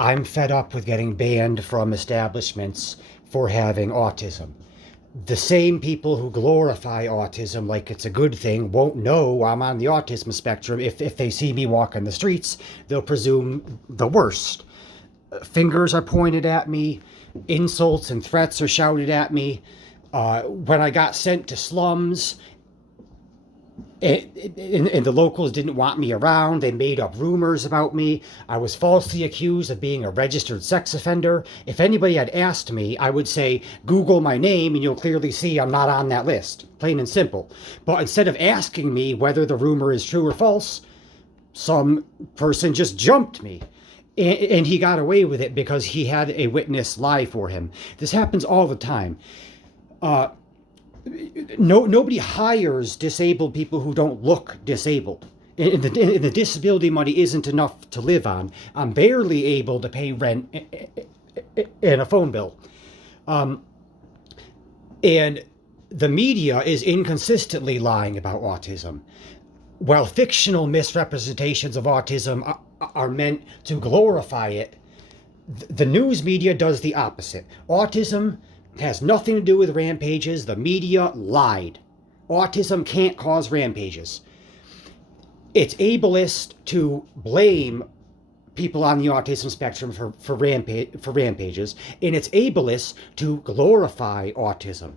I'm fed up with getting banned from establishments for having autism. The same people who glorify autism like it's a good thing won't know I'm on the autism spectrum. If they see me walking the streets, they'll presume the worst. Fingers are pointed at me, insults and threats are shouted at me. When I got sent to slums, and the locals didn't want me around. They made up rumors about me. I was falsely accused of being a registered sex offender. If anybody had asked me, I would say, Google my name and you'll clearly see I'm not on that list. Plain and simple. But instead of asking me whether the rumor is true or false, some person just jumped me. And he got away with it because he had a witness lie for him. This happens all the time. Nobody hires disabled people who don't look disabled. And the disability money isn't enough to live on. I'm barely able to pay rent and a phone bill. And the media is inconsistently lying about autism. While fictional misrepresentations of autism are meant to glorify it, the news media does the opposite. Autism has nothing to do with rampages. The media lied. Autism can't cause rampages. It's ableist to blame people on the autism spectrum for rampages, and it's ableist to glorify autism.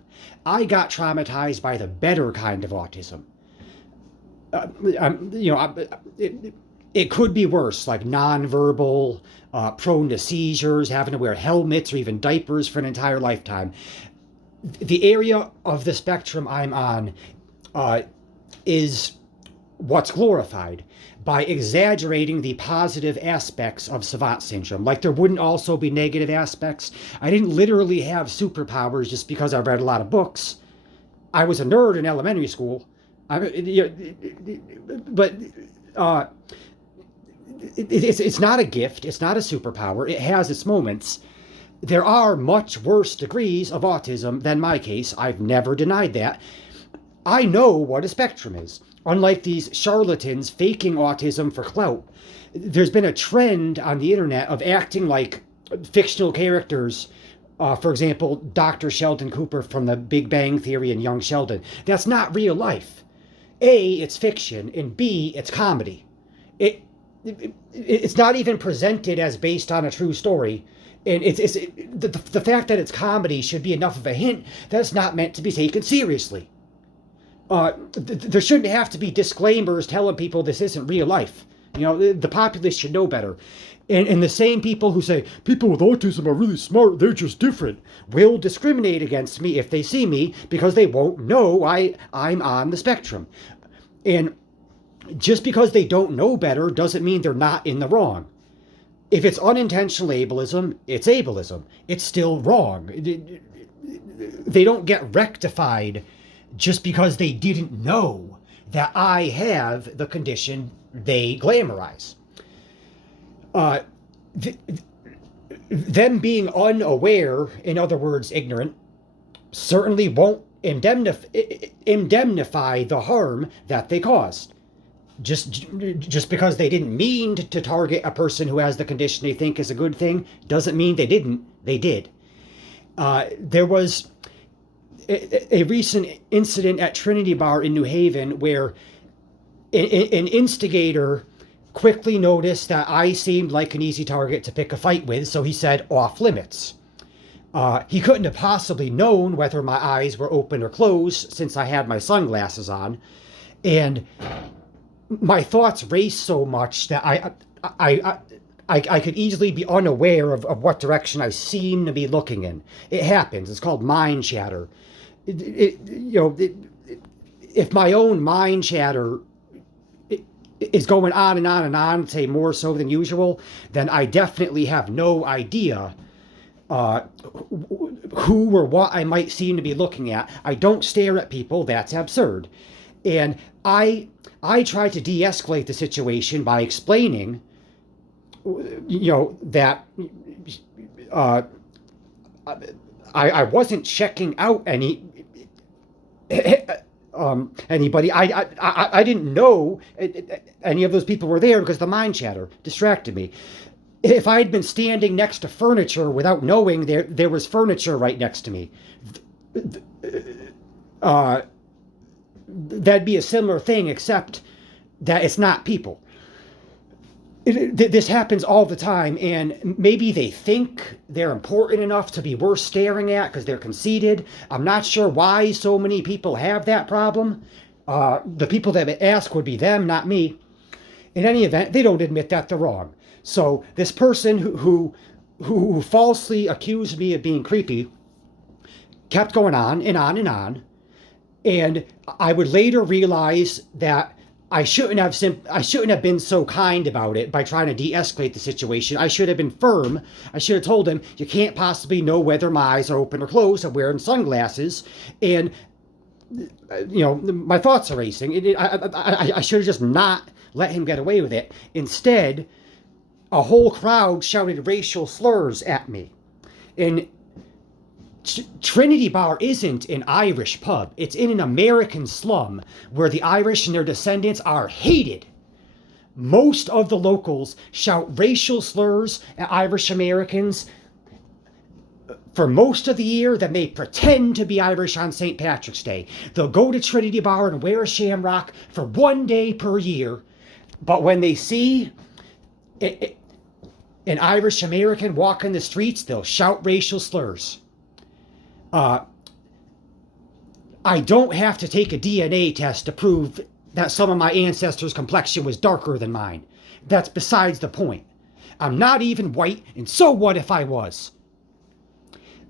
I got traumatized by the better kind of autism. It could be worse, like nonverbal, prone to seizures, having to wear helmets or even diapers for an entire lifetime. The area of the spectrum I'm on is what's glorified by exaggerating the positive aspects of savant syndrome. Like there wouldn't also be negative aspects. I didn't literally have superpowers just because I read a lot of books. I was a nerd in elementary school. It's not a gift. It's not a superpower. It has its moments. There are much worse degrees of autism than my case. I've never denied that. I know what a spectrum is. Unlike these charlatans faking autism for clout, there's been a trend on the internet of acting like fictional characters. For example, Dr. Sheldon Cooper from The Big Bang Theory and Young Sheldon. That's not real life. A, it's fiction, and B, it's comedy. It's not even presented as based on a true story. And the fact that it's comedy should be enough of a hint that it's not meant to be taken seriously. There shouldn't have to be disclaimers telling people this isn't real life. The populace should know better. And the same people who say, people with autism are really smart, they're just different, will discriminate against me if they see me because they won't know I'm on the spectrum. And just because they don't know better doesn't mean they're not in the wrong. If it's unintentional ableism, it's ableism. It's still wrong. They don't get rectified just because they didn't know that I have the condition they glamorize. Them being unaware, in other words, ignorant, certainly won't indemnify the harm that they caused. Just because they didn't mean to target a person who has the condition they think is a good thing doesn't mean they didn't. They did. There was a recent incident at Trinity Bar in New Haven where an instigator quickly noticed that I seemed like an easy target to pick a fight with, so he said off limits. He couldn't have possibly known whether my eyes were open or closed since I had my sunglasses on, and my thoughts raced so much that I could easily be unaware of what direction I seem to be looking in. It happens. It's called mind chatter. If my own mind chatter is going on and on and on, say more so than usual, then I definitely have no idea who or what I might seem to be looking at. I don't stare at people. That's absurd. And I try to de-escalate the situation by explaining, that I wasn't checking out anybody. I didn't know any of those people were there because the mind chatter distracted me. If I'd been standing next to furniture without knowing there was furniture right next to me, uh, that'd be a similar thing, except that it's not people. This happens all the time, and maybe they think they're important enough to be worth staring at because they're conceited. I'm not sure why so many people have that problem. The people that ask would be them, not me. In any event, they don't admit that they're wrong. So this person who falsely accused me of being creepy kept going on and on and on, and I would later realize that I shouldn't have been so kind about it by trying to de-escalate the situation. I should have been firm. I should have told him, you can't possibly know whether my eyes are open or closed. I'm wearing sunglasses, and my thoughts are racing. I should have just not let him get away with it. Instead, a whole crowd shouted racial slurs at me. And Trinity Bar isn't an Irish pub. It's in an American slum where the Irish and their descendants are hated. Most of the locals shout racial slurs at Irish Americans for most of the year. Then they pretend to be Irish on St. Patrick's Day. They'll go to Trinity Bar and wear a shamrock for 1 day per year. But when they see an Irish American walk in the streets, they'll shout racial slurs. I don't have to take a DNA test to prove that some of my ancestors' complexion was darker than mine. That's besides the point. I'm not even white, and so what if I was?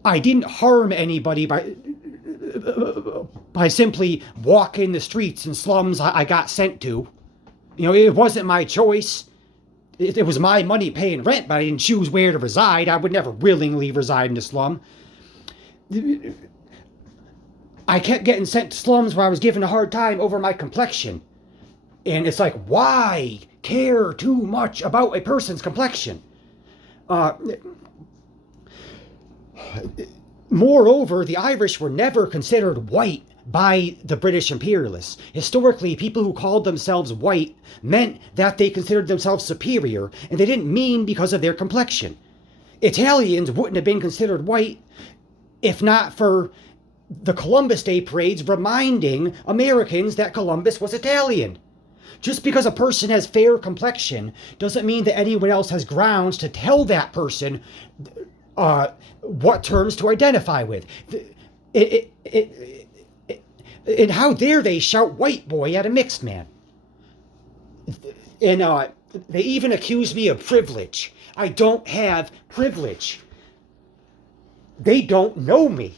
I didn't harm anybody by simply walking the streets and slums I got sent to. It wasn't my choice. It was my money paying rent, but I didn't choose where to reside. I would never willingly reside in a slum. I kept getting sent to slums where I was given a hard time over my complexion. And it's like, why care too much about a person's complexion? Moreover, the Irish were never considered white by the British imperialists. Historically, people who called themselves white meant that they considered themselves superior, and they didn't mean because of their complexion. Italians wouldn't have been considered white if not for the Columbus Day parades reminding Americans that Columbus was Italian. Just because a person has fair complexion doesn't mean that anyone else has grounds to tell that person what terms to identify with. And how dare they shout white boy at a mixed man? And they even accuse me of privilege. I don't have privilege. They don't know me.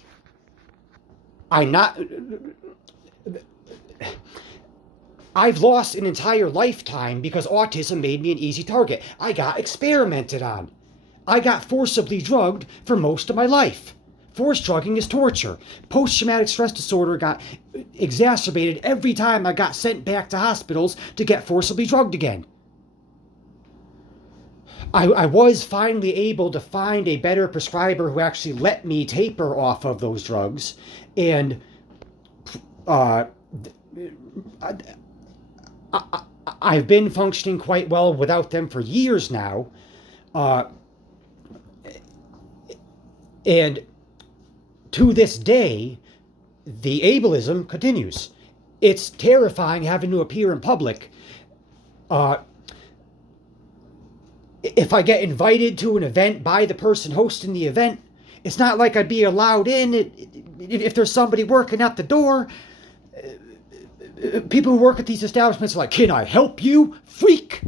I've lost an entire lifetime because autism made me an easy target. I got experimented on. I got forcibly drugged for most of my life. Forced drugging is torture. Post-traumatic stress disorder got exacerbated every time I got sent back to hospitals to get forcibly drugged again. I was finally able to find a better prescriber who actually let me taper off of those drugs, and I've been functioning quite well without them for years now, and to this day, the ableism continues. It's terrifying having to appear in public. If I get invited to an event by the person hosting the event, it's not like I'd be allowed in. If there's somebody working at the door, people who work at these establishments are like, "Can I help you, freak?"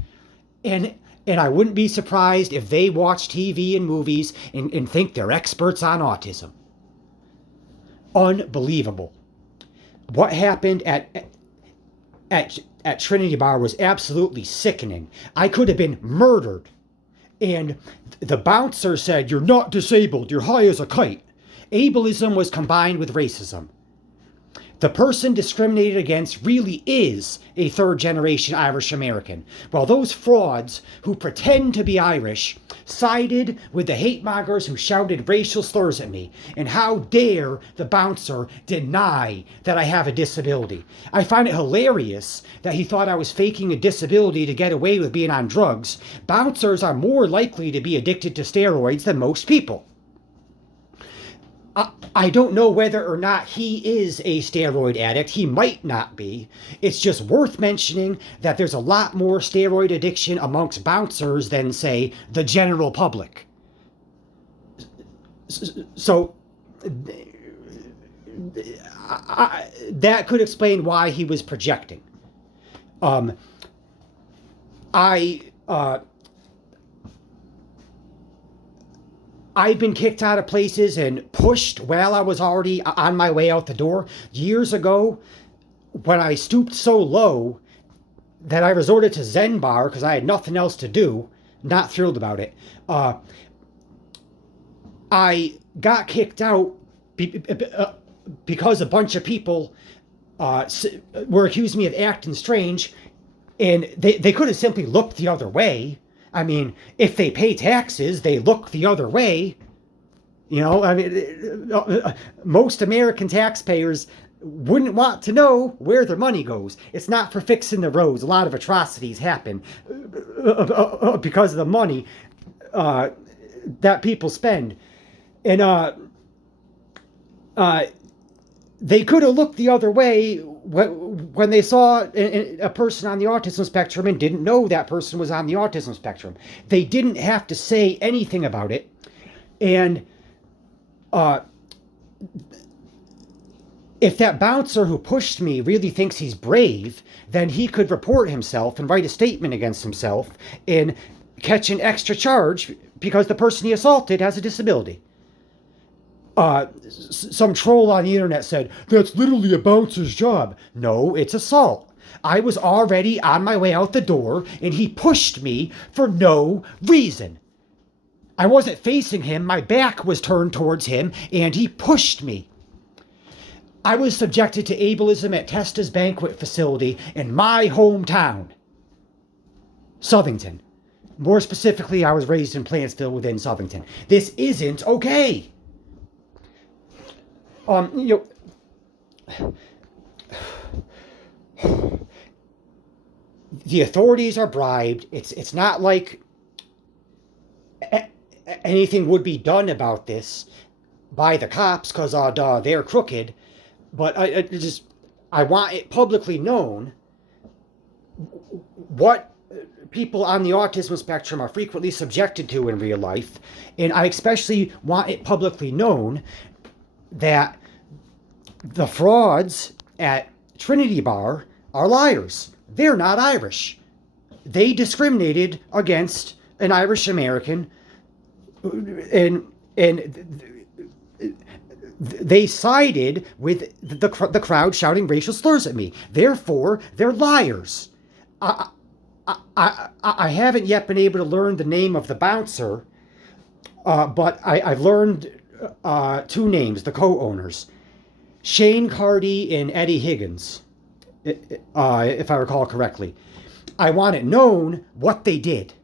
And I wouldn't be surprised if they watch TV and movies and think they're experts on autism. Unbelievable. What happened at Trinity Bar was absolutely sickening. I could have been murdered. And the bouncer said, "You're not disabled, you're high as a kite." Ableism was combined with racism. The person discriminated against really is a third-generation Irish American, while those frauds who pretend to be Irish sided with the hate mongers who shouted racial slurs at me. And how dare the bouncer deny that I have a disability? I find it hilarious that he thought I was faking a disability to get away with being on drugs. Bouncers are more likely to be addicted to steroids than most people. I don't know whether or not he is a steroid addict. He might not be. It's just worth mentioning that there's a lot more steroid addiction amongst bouncers than, say, the general public. So that could explain why he was projecting. I've been kicked out of places and pushed while I was already on my way out the door. Years ago, when I stooped so low that I resorted to Zen bar because I had nothing else to do, not thrilled about it, I got kicked out because a bunch of people were accusing me of acting strange, and they could have simply looked the other way. I mean, if they pay taxes, they look the other way. You know, I mean, most American taxpayers wouldn't want to know where their money goes. It's not for fixing the roads. A lot of atrocities happen because of the money that people spend. And they could have looked the other way when they saw a person on the autism spectrum and didn't know that person was on the autism spectrum. They didn't have to say anything about it. And if that bouncer who pushed me really thinks he's brave, then he could report himself and write a statement against himself and catch an extra charge because the person he assaulted has a disability. Some troll on the internet said, that's literally a bouncer's job. No, it's assault. I was already on my way out the door, and he pushed me for no reason. I wasn't facing him, my back was turned towards him, and he pushed me. I was subjected to ableism at Testa's Banquet facility in my hometown, Southington. More specifically, I was raised in Plainville within Southington. This isn't okay. You know, the authorities are bribed. It's not like anything would be done about this by the cops because they're crooked. But I want it publicly known what people on the autism spectrum are frequently subjected to in real life, and I especially want it publicly known that the frauds at Trinity Bar are liars. They're not Irish. They discriminated against an Irish American, and they sided with the crowd shouting racial slurs at me. Therefore, they're liars. I haven't yet been able to learn the name of the bouncer, but I've learned two names, the co-owners, Shane Cardy and Eddie Higgins, if I recall correctly. I want it known what they did.